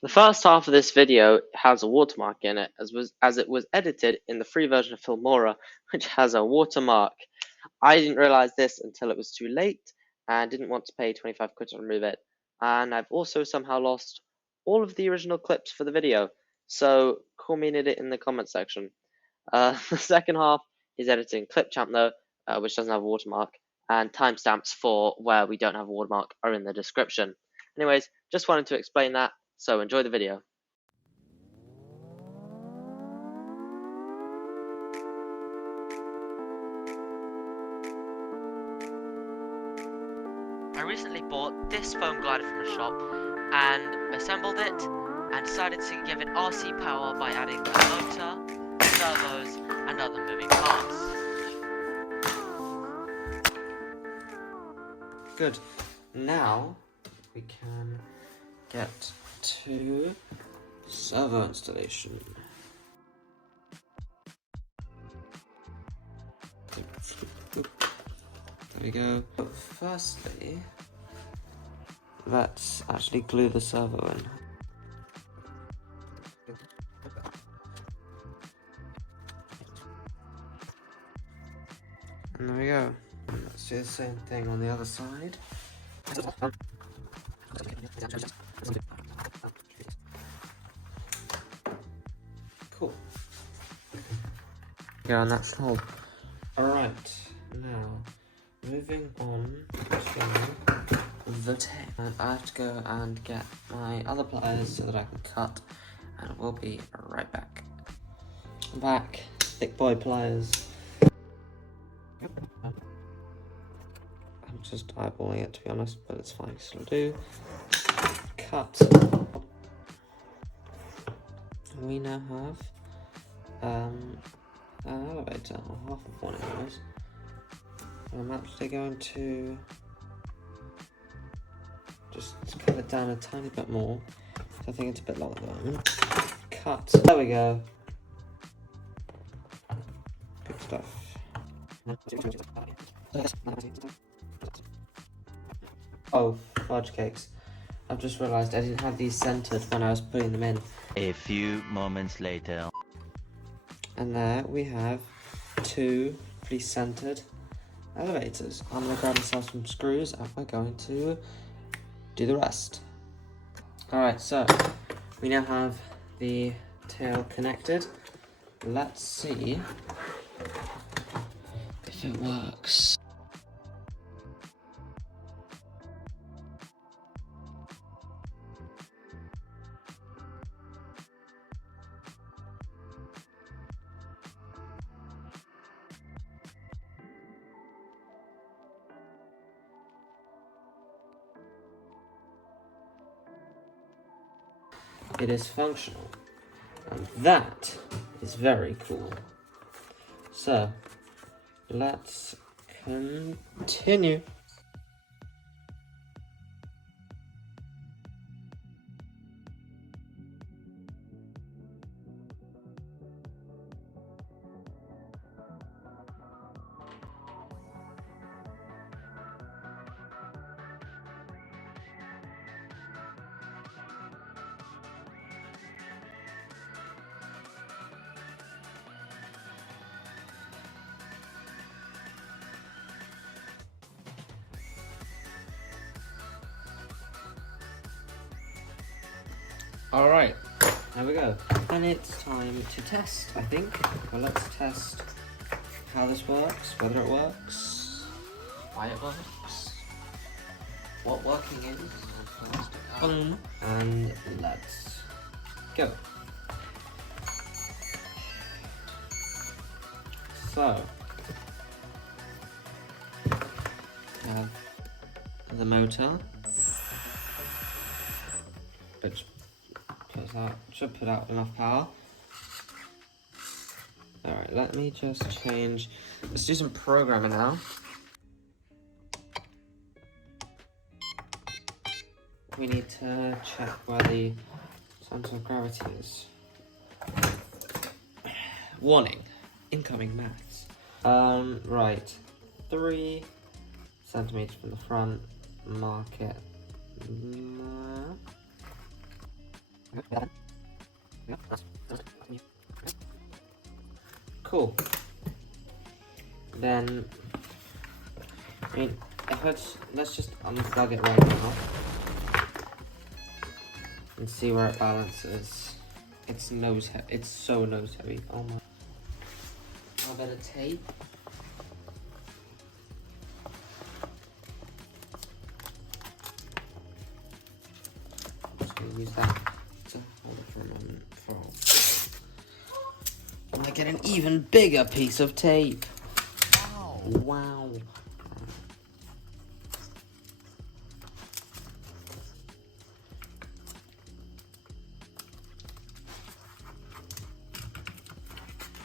The first half of this video has a watermark in it, as it was edited in the free version of Filmora, which has a watermark. I didn't realize this until it was too late and didn't want to pay 25 quid to remove it. And I've also somehow lost all of the original clips for the video, so call me an idiot in the comment section. The second half is editing clipchamp though, which doesn't have a watermark, and timestamps for where we don't have a watermark are in the description. Anyways, just wanted to explain that, so enjoy the video. I recently bought this foam glider from a shop and assembled it and decided to give it RC power by adding a motor, servos and other moving parts. Good. Now we can get to servo installation. There we go. But firstly, let's actually glue the servo in. And there we go. Let's do the same thing on the other side. Cool. Go on that slope. Alright, now moving on to the tape. And I have to go and get my other pliers so that I can cut, and we'll be right back. Back, thick boy pliers. I'm just eyeballing it to be honest, but it's fine, still do. Cut. We now have an elevator, or half of one anyways. I'm actually going to just cut it down a tiny bit more. I think it's a bit long at the moment. Cut. There we go. Good stuff. Oh, fudge cakes. I've just realised I didn't have these centered when I was putting them in. A few moments later. And there we have two pretty centered elevators. I'm going to grab myself some screws and we're going to do the rest. Alright, so we now have the tail connected. Let's see if it works. It is functional, and that is very cool. So, let's continue. Alright, there we go. And it's time to test, I think. Well, let's test how this works, whether it works, why it works, what working is, and let's go. So, we have the motor, which should put out enough power. Alright, let me just change. Let's do some programming now. We need to check where the center of gravity is. Warning, incoming maths. Right, 3 centimeters from the front, mark it. Cool. Then, I mean, if let's just unplug it right now and see where it balances. It's nose heavy. It's so nose heavy. Oh my. A bit of tape. I'm just gonna use that to hold it for a moment. I'm gonna get an even bigger piece of tape. Wow.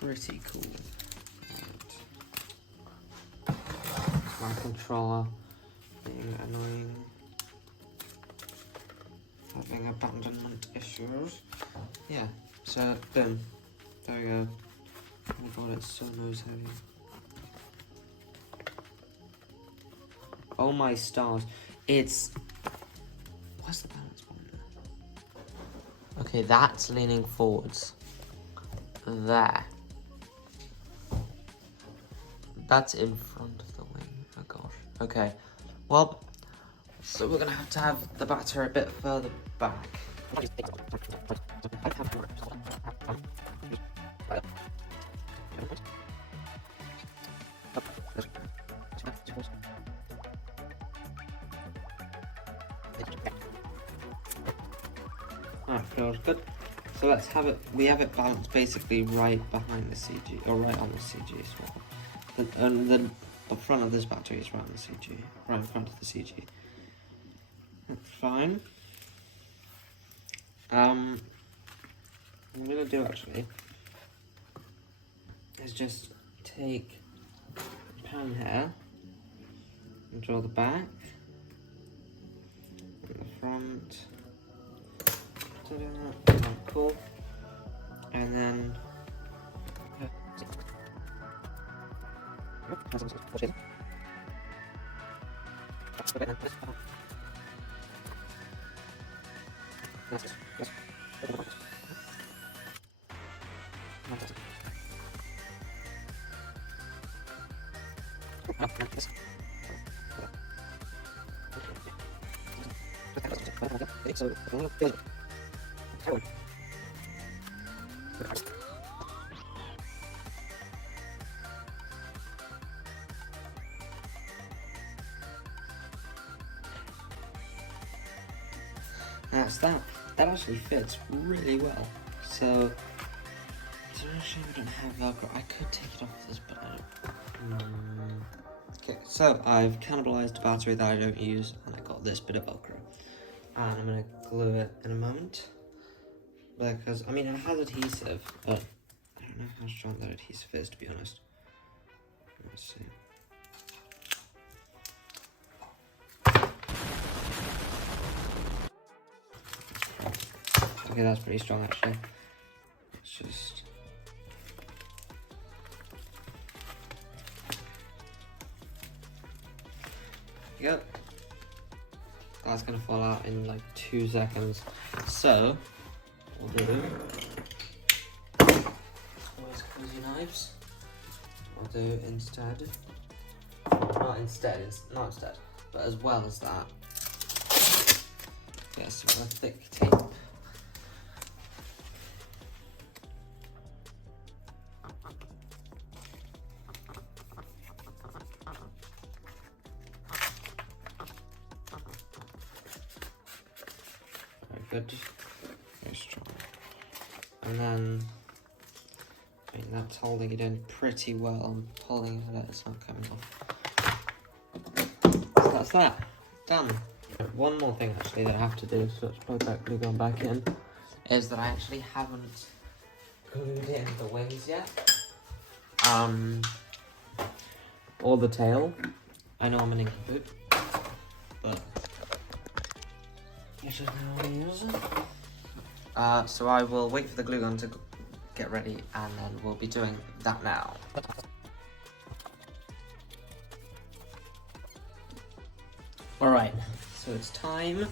Pretty cool. My controller being annoying. Having abandonment issues. Yeah, so boom. There we go. Oh my god, it's so nose heavy. Oh my stars. It's... What's the balance point there? Okay, that's leaning forwards. There. That's in front of the wing. Oh gosh. Okay. Well, so we're gonna have to have the battery a bit further back. That feels good. So let's have it, we have it balanced basically right behind the CG, or right on the CG as well. And then the front of this battery is right on the CG, right in front of the CG. That's fine. What I'm gonna do actually is just take a pan here and draw the back and the front. Cool. And then that's that. That actually fits really well. So, actually we don't have Velcro. I could take it off this, but I don't. Okay, so I've cannibalized a battery that I don't use, and I got this bit of Velcro. And I'm gonna glue it in a moment. Because, I mean, it has adhesive, but I don't know how strong that adhesive is, to be honest. Let's see. Okay, that's pretty strong actually. It's just... Yep. That's gonna fall out in like 2 seconds. So, what we'll do... Always cozy knives. I'll do instead... Not instead, but as well as that. Get some more thick tape. Good, very strong. And then, I mean, that's holding it in pretty well. I'm holding it, it's not coming off. So that's that, done. One more thing actually that I have to do, so let's plug that glue gun back in, is that I actually haven't glued in the wings yet. Or the tail. I know I'm an incomplete, but it is how it is. So I will wait for the glue gun to get ready, and then we'll be doing that now. Alright, so it's time.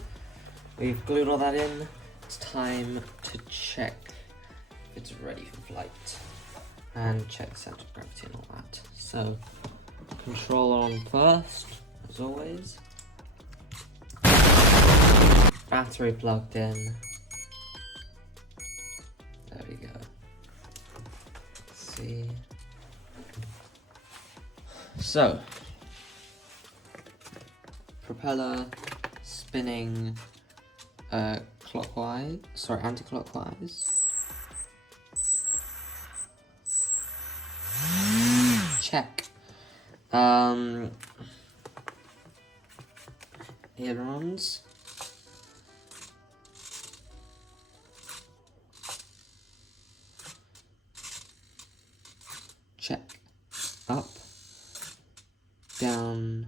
We've glued all that in. it's time to check if it's ready for flight and check center of gravity and all that. So, controller on first, as always. Battery plugged in. There we go. Let's see. So, propeller spinning anti-clockwise. Check. Ailerons. Check. Up. Down.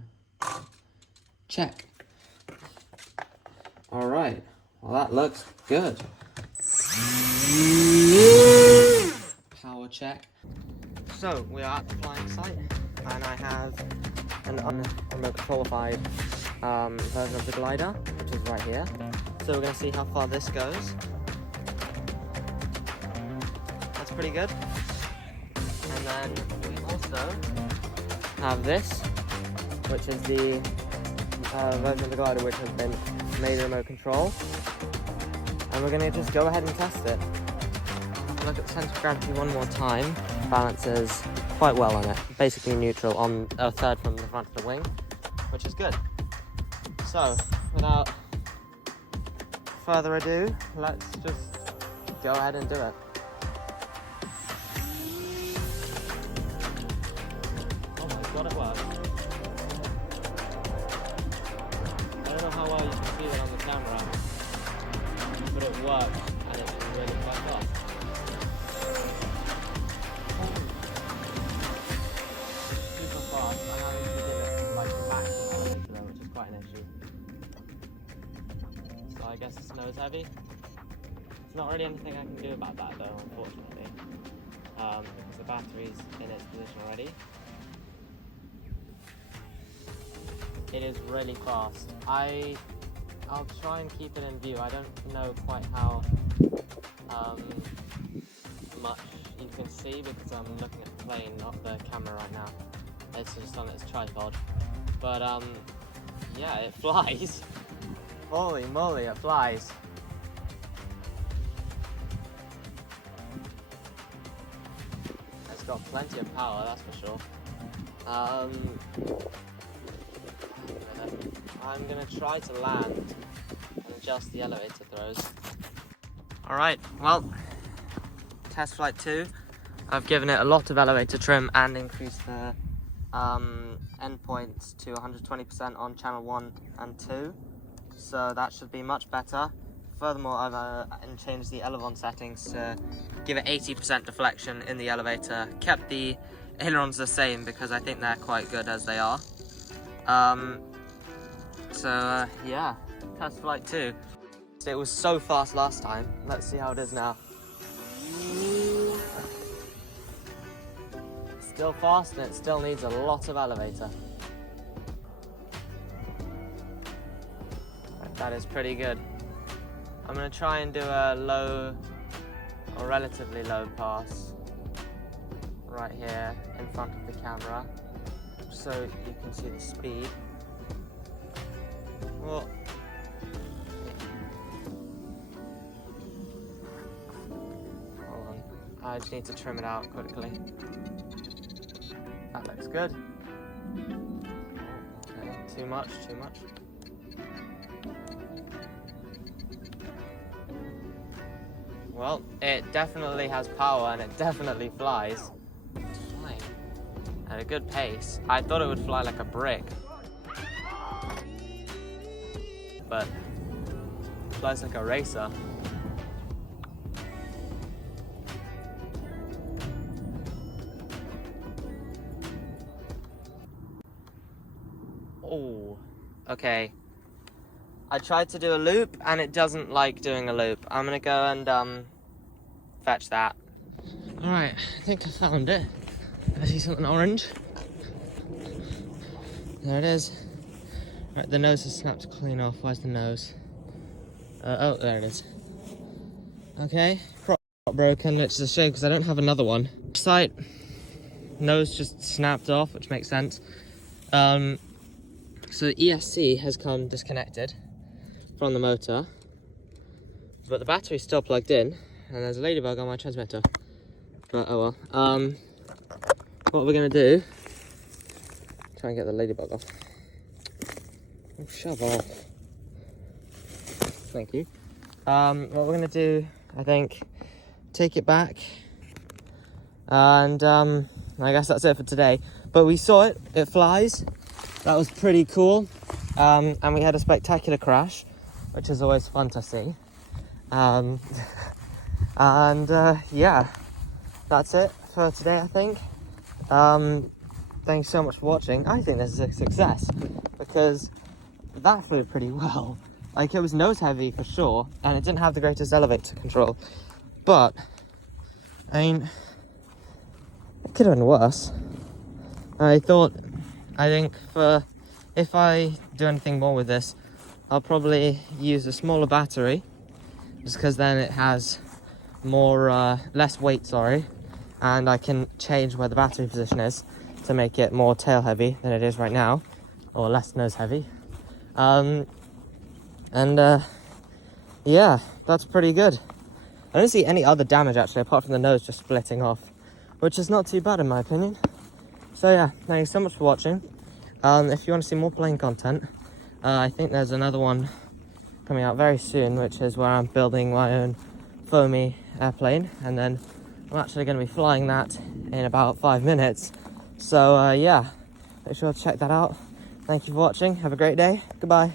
Check. Alright. Well, that looks good. Power check. So, we are at the flying site, and I have an unremote controlified version of the glider, which is right here. So we're going to see how far this goes. That's pretty good. And then we also have this, which is the version of the glider which has been made remote control. And we're going to just go ahead and test it. Look at the center of gravity one more time. Balances quite well on it. Basically neutral on a third from the front of the wing, which is good. So, without further ado, let's just go ahead and do it. Oh my god, it works. I don't know how well you can see that on the camera, but it works and it's really quite fast. Super fast. I'm having to give it like max elevation though, which is quite an issue. So I guess it's nose heavy. There's not really anything I can do about that though, unfortunately, because the battery's in its position already. It is really fast. I'll try and keep it in view. I don't know quite how much you can see because I'm looking at the plane, not the camera right now. It's just on its tripod. But yeah, it flies. Holy moly, it flies. It's got plenty of power, that's for sure. I'm gonna try to land and adjust the elevator throws. Alright, well, test flight 2. I've given it a lot of elevator trim and increased the endpoints to 120% on channel 1 and 2. So that should be much better. Furthermore, I've changed the elevon settings to give it 80% deflection in the elevator. Kept the ailerons the same because I think they're quite good as they are. Yeah, test flight 2. It was so fast last time. Let's see how it is now. Still fast and it still needs a lot of elevator. That is pretty good. I'm going to try and do a low or relatively low pass right here in front of the camera so you can see the speed. Well, hold on, I just need to trim it out quickly. That looks good. Okay, too much. Well, it definitely has power and it definitely flies. It's flying at a good pace. I thought it would fly like a brick, but it flies like a racer. Oh, okay. I tried to do a loop and it doesn't like doing a loop. I'm gonna go and fetch that. Alright, I think I found it. I see something orange. There it is. Right, the nose is snapped clean off. Where's the nose? Oh, there it is. Okay, prop broken, which is a shame because I don't have another one. Sight nose just snapped off, which makes sense. So the ESC has come disconnected from the motor, but the battery's still plugged in, and there's a ladybug on my transmitter. But oh well. What we're gonna do? Try and get the ladybug off. Oh, shove off. Thank you. What we're gonna do, I think, take it back, and I guess that's it for today. But we saw it. It flies. That was pretty cool. And we had a spectacular crash, which is always fun to see. Yeah, that's it for today, I think. Thanks so much for watching. I think this is a success because that flew pretty well. Like, it was nose heavy for sure, and it didn't have the greatest elevator control, but I mean, it could have been worse. I think if I do anything more with this, I'll probably use a smaller battery, just because then it has less weight, and I can change where the battery position is to make it more tail heavy than it is right now, or less nose heavy. Yeah, that's pretty good. I don't see any other damage actually, apart from the nose just splitting off, which is not too bad in my opinion. So yeah, thank you so much for watching. If you want to see more plane content, I think there's another one coming out very soon, which is where I'm building my own foamy airplane, and then I'm actually going to be flying that in about 5 minutes. So yeah, make sure to check that out. Thank you for watching. Have a great day. Goodbye.